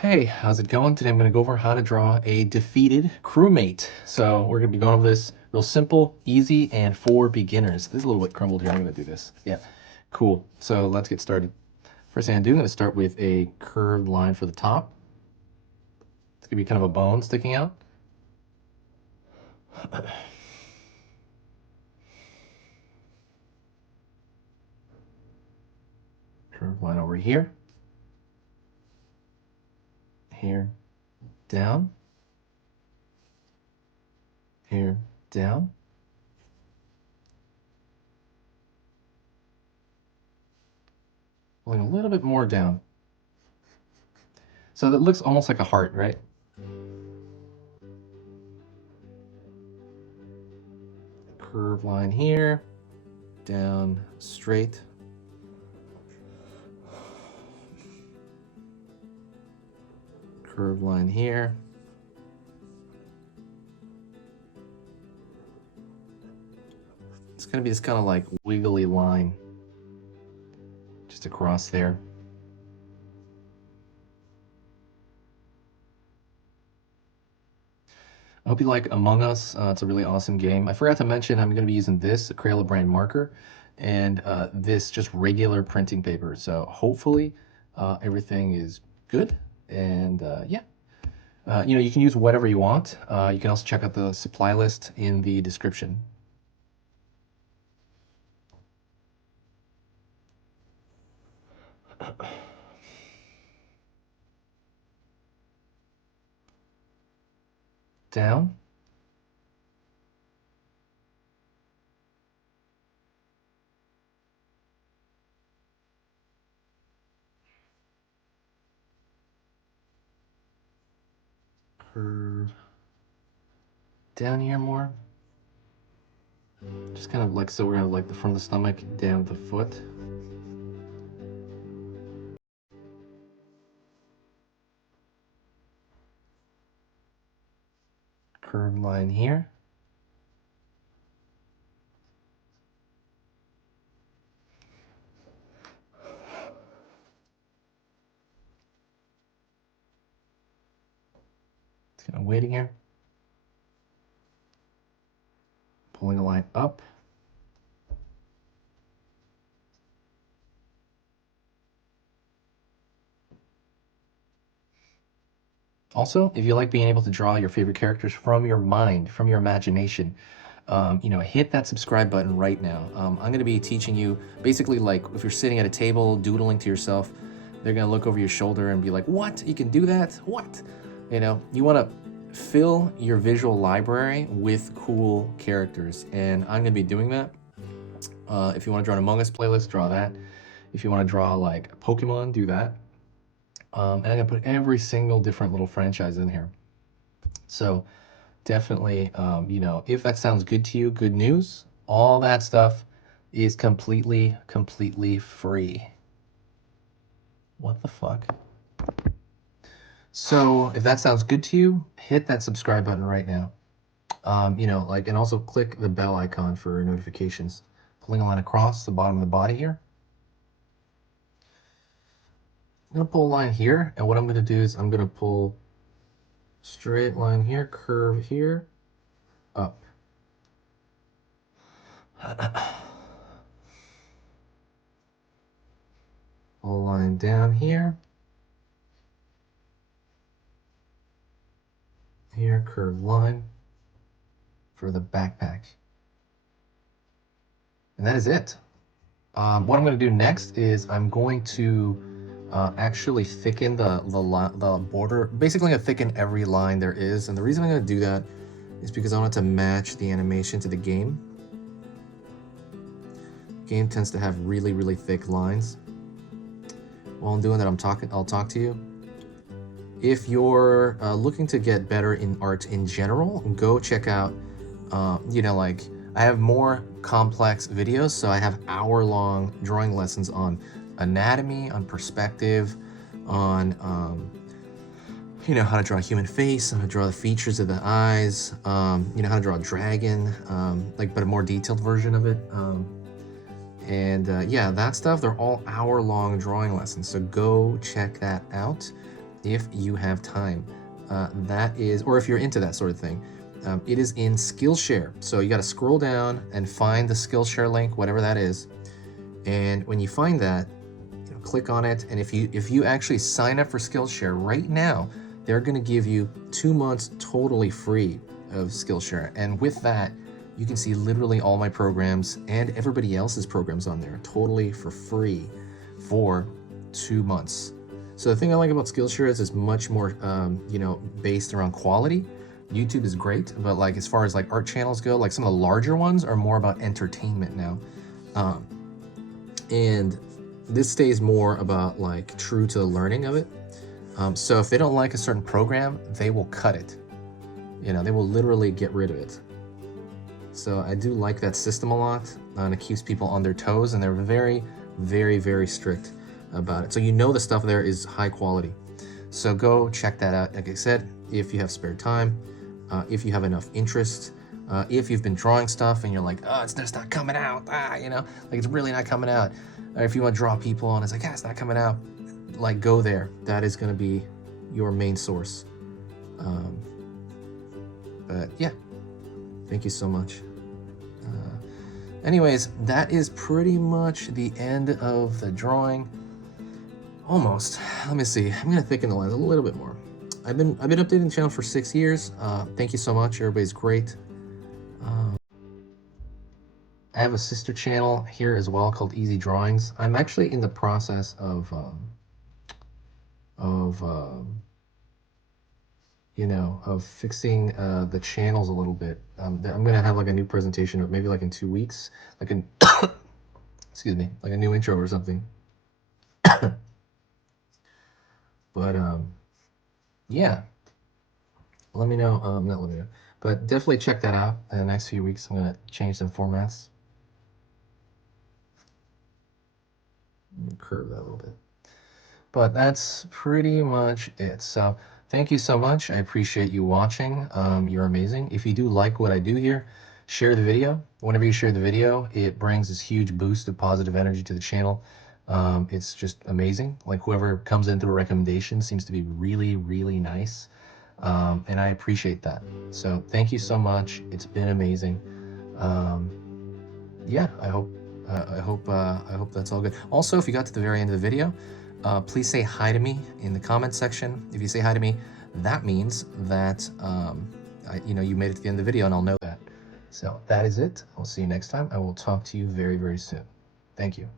Hey, how's it going? Today I'm going to go over how to draw a defeated crewmate. So we're going to be going over this real simple, easy, and for beginners. This is a little bit crumbled here. I'm going to do this. Yeah, cool. So let's get started. First thing I'm going to start with a curved line for the top. It's going to be kind of a bone sticking out. Curved line over here. Here, down. Here, down. Pulling a little bit more down. So that looks almost like a heart, right? Curved line here, down, straight. Curved line here. It's going to be this kind of like wiggly line just across there. I hope you like Among Us. It's a really awesome game. I forgot to mention I'm going to be using this, a Crayola brand marker, and this just regular printing paper. So hopefully everything is good. And yeah, you can use whatever you want. You can also check out the supply list in the description. Down. Curve down here more. Just kind of like, so we're gonna like from the stomach down the foot. Curved line here. It's kind of waiting here. Pulling a line up. Also, if you like being able to draw your favorite characters from your mind, from your imagination, hit that subscribe button right now. I'm going to be teaching you basically like if you're sitting at a table doodling to yourself, they're going to look over your shoulder and be like, what? You can do that? What? You want to fill your visual library with cool characters. And I'm going to be doing that. If you want to draw an Among Us playlist, draw that. If you want to draw like Pokemon, do that. And I'm gonna put every single different little franchise in here. So definitely, if that sounds good to you, good news. All that stuff is completely free. What the fuck? So if that sounds good to you, hit that subscribe button right now. And also click the bell icon for notifications. Pulling a line across the bottom of the body here. I'm gonna pull a line here, and what I'm gonna do is I'm gonna pull straight line here, curve here, up. Pull a line down here. Here, curved line for the backpack. And that is it. What I'm going to do next is I'm going to actually thicken the border. Basically, I'm going to thicken every line there is. And the reason I'm going to do that is because I want it to match the animation to the game. The game tends to have really thick lines. While I'm doing that, I'll talk to you. If you're looking to get better in art in general, go check out, I have more complex videos, so I have hour-long drawing lessons on anatomy, on perspective, on, how to draw a human face, how to draw the features of the eyes, how to draw a dragon, but a more detailed version of it. Yeah, that stuff, they're all hour-long drawing lessons, so go check that out. if you have time. That is, or if you're into that sort of thing. It is in Skillshare. So you got to scroll down and find the Skillshare link, whatever that is. And when you find that, click on it. And if you actually sign up for Skillshare right now, they're going to give you 2 months totally free of Skillshare. And with that, you can see literally all my programs and everybody else's programs on there totally for free for 2 months. So the thing I like about Skillshare is it's much more, based around quality. YouTube is great, but like as far as like art channels go, like some of the larger ones are more about entertainment now. And this stays more about like true to the learning of it. So if they don't like a certain program, they will cut it. They will literally get rid of it. So I do like that system a lot, and it keeps people on their toes, and they're very, very, very strict about it. So the stuff there is high quality. So go check that out. Like I said, if you have spare time, if you have enough interest, if you've been drawing stuff and you're like, oh, it's just not coming out, like it's really not coming out. Or if you want to draw people and it's like, it's not coming out, like go there. That is going to be your main source. But yeah, thank you so much. Anyways, that is pretty much the end of the drawing. Almost. Let me see. I'm gonna thicken the lines a little bit more. I've been updating the channel for 6 years. Thank you so much. Everybody's great. I have a sister channel here as well called Easy Drawings. I'm actually in the process of fixing the channels a little bit. I'm gonna have like a new presentation, maybe like in 2 weeks, like an excuse me, like a new intro or something. But yeah, let me know. Not let me know, but definitely check that out in the next few weeks. I'm gonna change some formats. Curve that a little bit. But that's pretty much it. So thank you so much. I appreciate you watching. You're amazing. If you do like what I do here, share the video. Whenever you share the video, it brings this huge boost of positive energy to the channel. It's just amazing. Like whoever comes in through a recommendation seems to be really, really nice. And I appreciate that. So thank you so much. It's been amazing. Yeah, I hope that's all good. Also, if you got to the very end of the video, please say hi to me in the comment section. If you say hi to me, that means that you made it to the end of the video, and I'll know that. So that is it. I'll see you next time. I will talk to you very, very soon. Thank you.